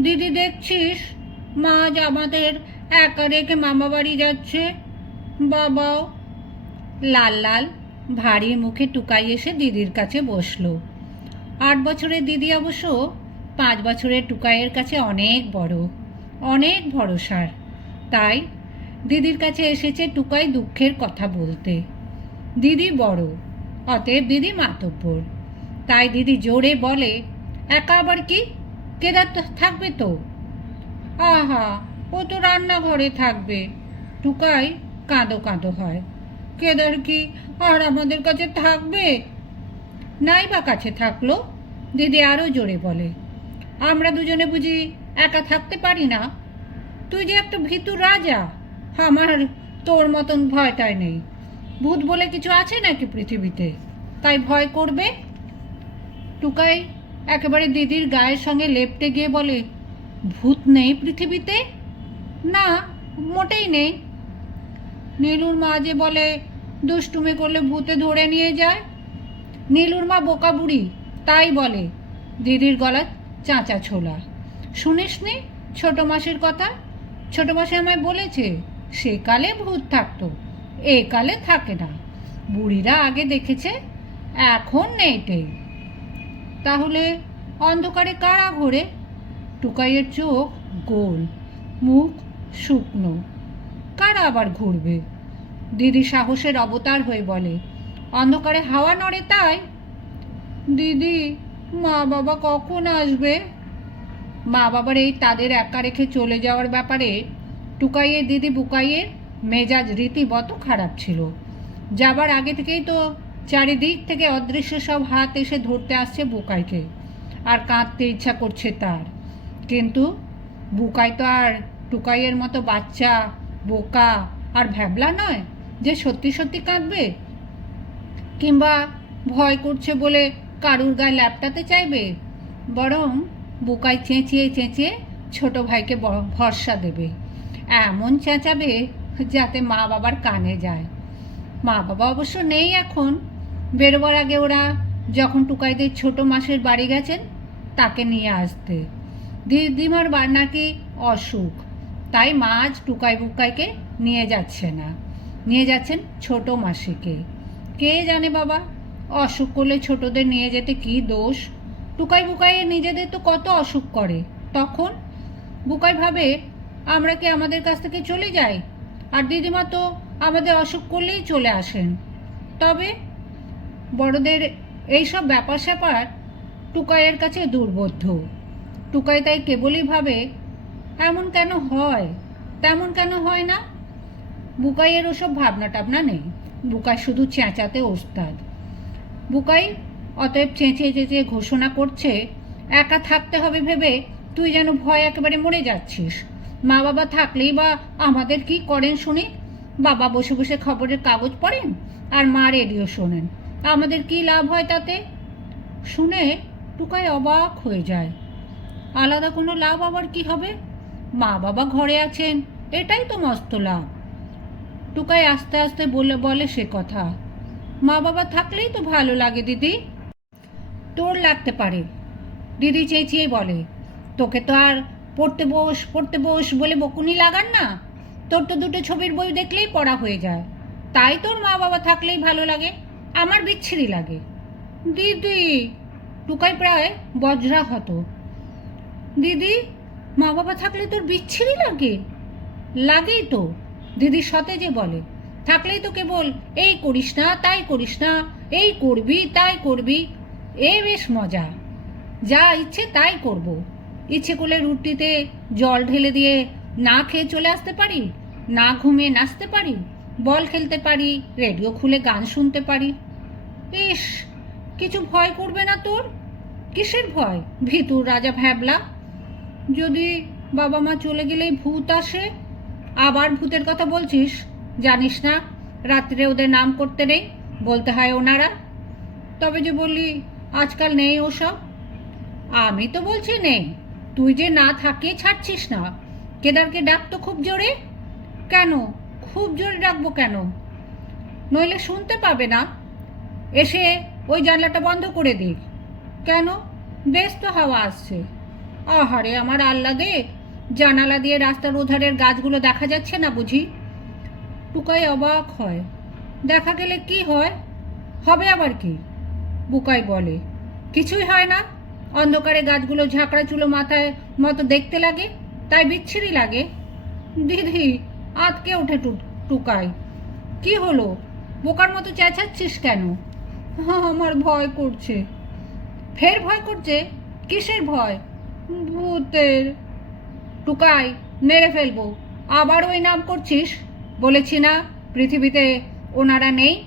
দিদি দেখছিস? মা আজ আমাদের একা রেখে মামা বাড়ি যাচ্ছে। বাবাও। লাল লাল ভারী মুখে টুকাই এসে দিদির কাছে বসল। আট বছরের দিদি অবশ্য পাঁচ বছরের টুকাইয়ের কাছে অনেক বড়, অনেক ভরসার। তাই দিদির কাছে এসেছে টুকাই দুঃখের কথা বলতে। দিদি বড়, অতএব দিদি মাতব্বর। তাই দিদি জোরে বলে, একা আবার কি? কেদার থাকবে তো? আহা, ও তো রান্নাঘরে থাকবে। টুকাই কাঁদো কাঁদো হয়। কেদার কি আর আমাদের কাছে থাকবে? নাই বা কাছে থাকল? দিদি আরও জোরে বলে, আমরা দুজনে বুঝি একা থাকতে পারি না। তুই যে একটা ভীতু রাজা, আমার তোর মতন ভয়টাই নেই। ভূত বলে কিছু আছে নাকি পৃথিবীতে? তাই ভয় করবে? টুকাই একেবারে দিদির গায়ের সঙ্গে লেপটে গিয়ে বলে, ভূত নেই পৃথিবীতে? না, মোটেই নেই। নীলুর মা যে বলে, দুষ্টুমি করলে ভূতে ধরে নিয়ে যায়? নীলুর মা বোকা বুড়ি, তাই বলে, দিদির গলা চাঁচা ছোলা। শুনিসনি ছোট মাসির কথা? ছোট মাসি আমায় বলেছে, সে কালে ভূত থাকতো, এ কালে থাকে না। বুড়িরা আগে দেখেছে, এখন নেই টেই তাহলে অন্ধকারে কারা ঘোরে? টুকাইয়ের চোখ গোল, মুখ শুকনো। কারা আবার ঘুরবে? দিদি সাহসের অবতার হয়ে বলে, অন্ধকারে হাওয়া নড়ে তাই? দিদি, মা বাবা কখন আসবে? মা বাবার এই তাদের একা রেখে চলে যাওয়ার ব্যাপারে টুকাইয়ের দিদি বুকাইয়ের মেজাজ রীতিমত খারাপ ছিল। যাবার আগে থেকেই তো চারিদিক থেকে অদৃশ্য সব হাত এসে ধরতে আসছে বুকাইকে। আর কাঁদতে ইচ্ছা করছে তার। কিন্তু বুকাই তো আর টুকাইয়ের মতো বাচ্চা, বোকা আর ভ্যাবলা নয় যে সত্যি সত্যি কাঁদবে। কিংবা ভয় করছে বলে কারুর গায়ে ল্যাপটাতে চাইবে? বরং বুকাই চেঁচিয়ে চেঁচিয়ে ছোট ভাইকে ভরসা দেবে। এমন চেঁচাবে যাতে মা বাবার কানে যায়। মা বাবা অবশ্য নেই এখন। বেরোবার আগে ওরা যখন টুকাইদের ছোট মাসের বাড়ি গেছেন, তাকে নিয়ে আসতে। দিদিমার বার নাকি অসুখ। তাই মা আজ টুকাই বুকাইকে নিয়ে যাচ্ছে না। নিয়ে যাচ্ছেন ছোট মাসিকে। কে জানে বাবা, অসুখ করলে ছোটদের নিয়ে যেতে কি দোষ? টুকাই বুকাইয়ে নিজেদের তো কত অসুখ করে। তখন বুকাই ভাবে, আমরা কি আমাদের কাছ থেকে চলে যাই? আর দিদিমা তো আমাদের অসুখ করলেই চলে আসেন। তবে বড়দের এইসব ব্যাপার স্যাপার টুকাইয়ের কাছে দুর্বোধ্য। টুকাই তাই কেবলই ভাবে, এমন কেন হয়? তেমন কেন হয় না? বুকাইয়ের ওসব ভাবনা টাবনা নেই। বুকাই শুধু চেঁচাতে ওস্তাদ। বুকাই অতএব চেঁচিয়ে চেঁচিয়ে ঘোষণা করছে, একা থাকতে হবে ভেবে তুই যেন ভয় একেবারে মরে যাচ্ছিস। মা বাবা থাকলেই বা আমাদের কি করেন শুনি? বাবা বসে বসে খবরের কাগজ পড়েন আর মা রেডিও শোনেন। আমাদের কি লাভ হয় তাতে? শুনে টুকাই অবাক হয়ে যায়। আলাদা কোনো লাভ আবার কি হবে? মা বাবা ঘরে আছেন, এটাই তো মস্ত লাভ। টুকাই আস্তে আস্তে বলে বলে সে কথা। মা বাবা থাকলেই তো ভালো লাগে, দিদি। তোর লাগতে পারে। দিদি চেঁচিয়ে বলে, তোকে তো আর পড়তে বস পড়তে বস বলে বকুনি লাগান না। তোর তো দুটো ছবির বই দেখলেই পড়া হয়ে যায়। তাই তোর মা বাবা থাকলেই ভালো লাগে। আমার বিচ্ছিরি লাগে। দিদি, টুকাই প্রায় বজ্রা হতো দিদি মা বাবা থাকলে তোর বিচ্ছিরি লাগে? লাগেই তো দিদি সতেজে বলে। থাকলেই তো কেবল এই করিস না, তাই করিস না, এই করবি, তাই করবি। এ বেশ মজা। যা ইচ্ছে তাই করব। ইচ্ছে করলে রুটিতে জল ঢেলে দিয়ে না খেয়ে চলে আসতে পারি, না ঘুমিয়ে নাচতে পারি, বল খেলতে পারি, রেডিও খুলে গান শুনতে পারি। ইস, কিছু ভয় করবে না তোর? কিসের ভয়? ভিতুর রাজা ভ্যাবলা। যদি বাবা মা চলে গেলেই ভূত আসে, আবার ভূতের কথা বলছিস? জানিস না, রাত্রে ওদের নাম করতে নেই, বলতে হয় ওনারা। তবে যে বললি, আজকাল নেই ওসব। আমি তো বলছি নেই। তুই যে না থাকিয়ে ছাড়ছিস না, কেদারকে ডাক তো খুব জোরে। কেন? খুব জোরে ডাকবো কেন? নইলে শুনতে পাবে না। এসে ওই জানলাটা বন্ধ করে দিক কেন? বেশ তো হাওয়া আসছে। আহারে, আমার আহ্লাদে। জানালা দিয়ে রাস্তার ওধারের গাছগুলো দেখা যাচ্ছে না বুঝি? টুকাই অবাক হয়। দেখা গেলে কি হয়? হবে আবার কি? বুকাই বলে, কিছুই হয় না। অন্ধকারে গাছগুলো ঝাঁকড়া চুলো মাথায় মতো দেখতে লাগে, তাই বিচ্ছিরি লাগে। দিদি, আতকে ওঠে টুকাই। কি হলো? বোকার মতো চেঁচাচ্ছিস কেন? আমার ভয় করছে। ফের ভয় করছে? কিসের ভয়? ভূতের। টুকাই, মেরে ফেলব। আবার ওই নাম করছিস? বলেছি না, পৃথিবীতে ওনারা নেই?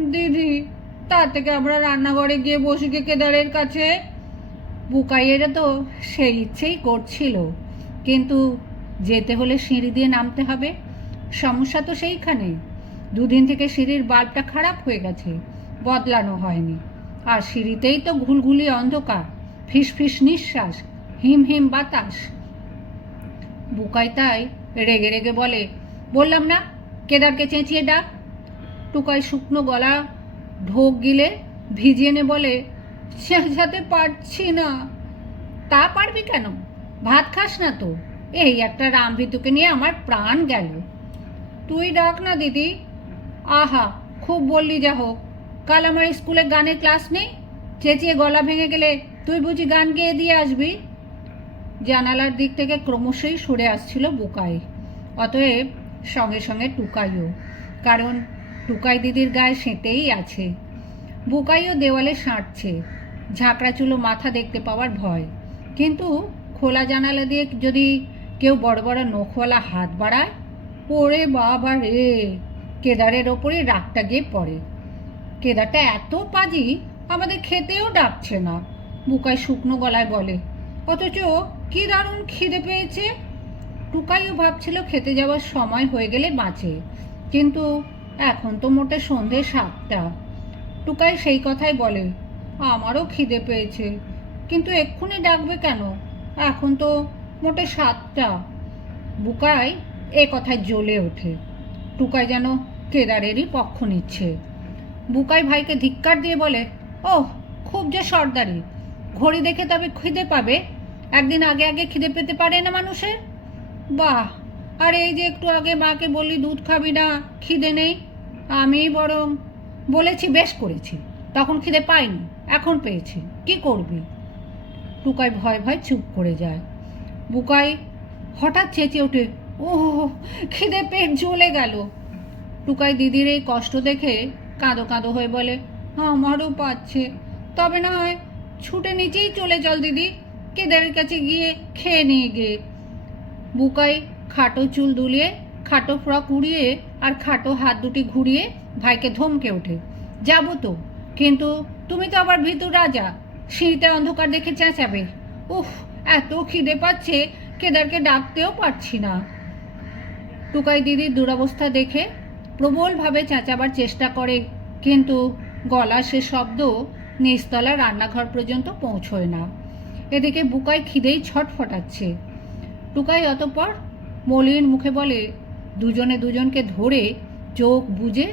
দিদি, তার থেকে আমরা রান্নাঘরে গিয়ে বসি কেদারের কাছে। বুকাইয়েরা তো সেই ইচ্ছেই করছিল। কিন্তু যেতে হলে সিঁড়ি দিয়ে নামতে হবে। সমস্যা তো সেইখানে। দুদিন থেকে সিঁড়ির বাল্বটা খারাপ হয়ে গেছে। বদলানো হয়নি। আর সিঁড়িতেই তো ঘুলঘুলি অন্ধকার ফিস ফিস নিঃশ্বাস, হিম হিম বাতাস। বুকাই তাই রেগে রেগে বলে, বললাম না, কেদারকে চেঁচিয়ে ডাক। টুকাই শুকনো গলা ঢোক গিলে ভিজিয়ে নে বলে চেঁচাতে পারছি না। তা পারবি কেন? ভাত খাস না তো? এই একটা রামভিতুকে নিয়ে আমার প্রাণ গেল। তুই ডাক না দিদি। আহা, খুব বললি যা হোক। কাল আমার স্কুলে গানের ক্লাস নেই। চেঁচিয়ে গলা ভেঙে গেলে তুই বুঝি গান গেয়ে দিয়ে আসবি? জানালার দিক থেকে ক্রমশই সরে আসছিল বুকাই। অতএব সঙ্গে সঙ্গে টুকাইও, কারণ টুকাই দিদির গায়ে সেঁটেই আছে। বুকাইও দেওয়ালে সাঁটছে ঝাঁকড়া চুলো মাথা দেখতে পাওয়ার ভয়। কিন্তু খোলা জানালা দিয়ে যদি কেউ বড় বড় নখওয়ালা হাত বাড়ায় পড়ে বাবা রে, কেদারের ওপরে রাগটা গিয়ে পড়ে। কেদারটা এত পাজি, আমাদের খেতেও ডাকছে না। বুকাই শুকনো গলায় বলে, অথচ কি দারুণ খিদে পেয়েছে। টুকাইও ভাবছিল খেতে যাওয়ার সময় হয়ে গেলে বাঁচে, কিন্তু এখন তো মোটে সন্ধে সাতটা। টুকাই সেই কথাই বলে, আমারও খিদে পেয়েছে, কিন্তু এক্ষুনি ডাকবে কেন? এখন তো মোটে সাতটা। বুকাই এ কথায় জ্বলে ওঠে, টুকাই যেন কেদারেরই পক্ষ নিচ্ছে। বুকাই ভাইকে ধিক্কার দিয়ে বলে, ওহ, খুব যে সর্দারি। ঘড়ি দেখে তবে খিদে পাবে। একদিন আগে আগে খিদে পেতে পারে না মানুষের? বাহ, আর এই যে একটু আগে মাকে বলি দুধ খাবি না, খিদে নেই? আমি বরং বলেছি বেশ করেছি, তখন খিদে পাইনি, এখন পেয়েছি, কি করবি? টুকাই ভয় ভয় চুপ করে যায়। বুকাই হঠাৎ চেঁচিয়ে ওঠে ও খিদে পেট জ্বলে গেল। টুকাই দিদির এই কষ্ট দেখে কাঁদো কাঁদো হয়ে বলে, আমারও পাচ্ছে। তবে না হয় ছুটে নিচেই চলে চল দিদি। কেদারের কাছে গিয়ে খেয়ে নিয়ে গিয়ে বুকাই খাটো চুল দুলিয়ে, খাটো ফ্রক উড়িয়ে আর খাটো হাত দুটি ঘুরিয়ে ভাইকে ধমকে ওঠে, যাব তো। কিন্তু তুমি তো আবার ভিতর রাজা। সিঁড়িতে অন্ধকার দেখে চেঁচাবে। উফ, এত খিদে পাচ্ছে, কেদারকে ডাকতেও পারছি না। টুকাই দিদির দুরবস্থা দেখে প্রবলভাবে চেঁচাবার চেষ্টা করে, কিন্তু গলা সে শব্দ নিচতলা রান্নাঘর পর্যন্ত পৌঁছয় না। এদিকে বুকাই খিদেই ছটফটাচ্ছে টুকাই অতপর মলিন মুখে বলে, দুজনে দুজনকে ধরে চোখ বুজে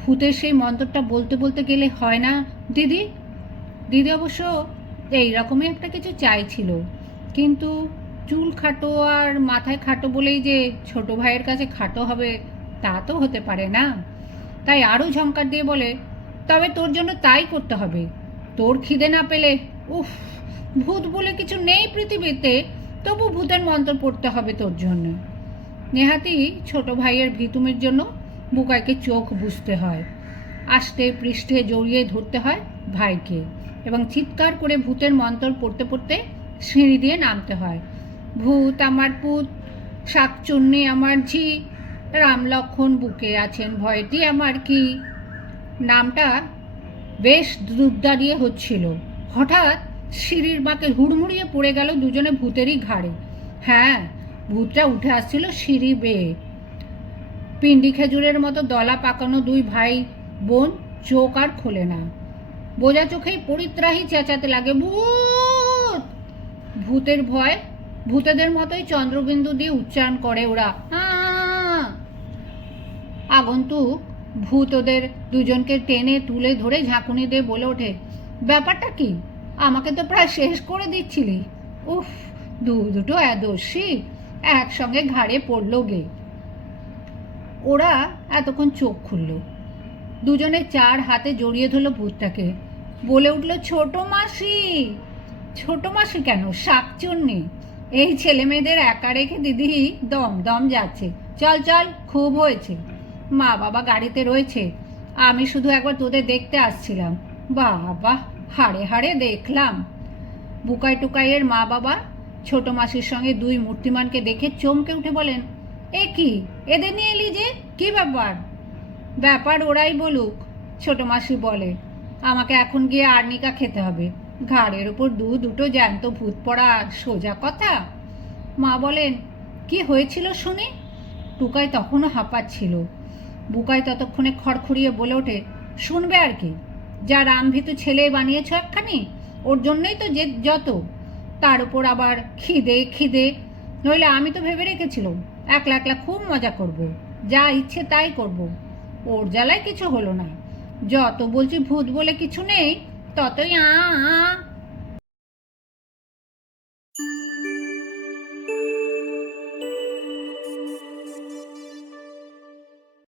ভূতের সেই মন্তরটা বলতে বলতে গেলে হয় না, দিদি? দিদি অবশ্য এই রকমই একটা কিছু চাইছিল, কিন্তু চুল খাটো আর মাথায় খাটো বলেই যে ছোট ভাইয়ের কাছে খাটো হবে তা তো হতে পারে না। তাই আরও ঝঙ্কার দিয়ে বলে, তবে তোর জন্য তাই করতে হবে। তোর খিদে না পেলে, উফ, ভূত বলে কিছু নেই পৃথিবীতে, তবু ভূতের মন্ত্র পড়তে হবে তোর জন্য। নেহাতি ছোট ভাইয়ের ভিতুমের জন্য বুকাইকে চোখ বুঝতে হয়। আষ্টে পৃষ্ঠে জড়িয়ে ধরতে হয় ভাইকে এবং চিৎকার করে ভূতের মন্ত্র পড়তে পড়তে সিঁড়ি দিয়ে নামতে হয়। ভূত আমার পুত, শাকচুন্নি আমার ঝি রাম লক্ষণ বুকে আছেন ভয়টি আমার কি? নামটা বেশ দুধ দাঁড়িয়ে হচ্ছিল। হঠাৎ সিঁড়ির বাঁকে হুড়মুড়িয়ে পড়ে গেল দুজনে ভূতেরই ঘাড়ে। হ্যাঁ ভূতটা উঠে আসছিল সিঁড়ি বেয়ে। পিন্ডি খেজুরের মতো দলা পাকানো দুই ভাই, বোন চোখ আর খোলে না। বোঝা চোখেই পরিত্রাহী চেঁচাতে লাগে, ভূত! ভূতের ভয়, ভূতেদের মতোই চন্দ্রবিন্দু দিয়ে উচ্চারণ করে ওরা। আহ! আগন্তুক ভূত ওদের দুজনকে টেনে তুলে ধরে ঝাঁকুনি দিয়ে বলে ওঠে, ব্যাপারটা কি? আমাকে তো প্রায় শেষ করে দিচ্ছিলি। উফ, দু দুটো এদর্শি একসঙ্গে ঘাড়ে পড়ল গে। ওরা এতক্ষণ চোখ খুলল। দুজনে চার হাতে জড়িয়ে ধরলো ভূতটাকে। বলে উঠল, ছোট মাসি ছোট মাসি কেন? শাকচুন্নি। এই ছেলে মেয়েদের একা রেখে দিদি দম দম যাচ্ছে। চল চল, খুব হয়েছে। মা বাবা গাড়িতে রয়েছে। আমি শুধু একবার তোদের দেখতে আসছিলাম। বাবা, হাড়ে হাড়ে দেখলাম। বুকাই টুকাইয়ের মা বাবা ছোট মাসির সঙ্গে দুই মূর্তিমানকে দেখে চমকে উঠে বলেন, এ কি? এদের নিয়ে এলি যে? কি ব্যাপার? ব্যাপার ওরাই বলুক, ছোট মাসি বলে। আমাকে এখন গিয়ে আর্নিকা খেতে হবে। ঘাড়ের ওপর দু দুটো জ্যান্ত ভূত পড়া সোজা কথা? মা বলেন, কি হয়েছিল শুনি? টুকাই তখনও হাঁপাচ্ছিল। বুকাই ততক্ষণে খড়খড়িয়ে বলে ওঠে, শুনবে আর কি যা রামভীতু ছেলে বানিয়েছ একখানি, ওর জন্যই তো যে যত তার উপর আবার খিদে খিদে নইলে আমি তো ভেবে রেখেছিলাম, একলা একলা খুব মজা করব। যা ইচ্ছে তাই করব। ওর জ্বালায় কিছু হলো না যত বলছি ভূত বলে কিছু নেই, ততই আ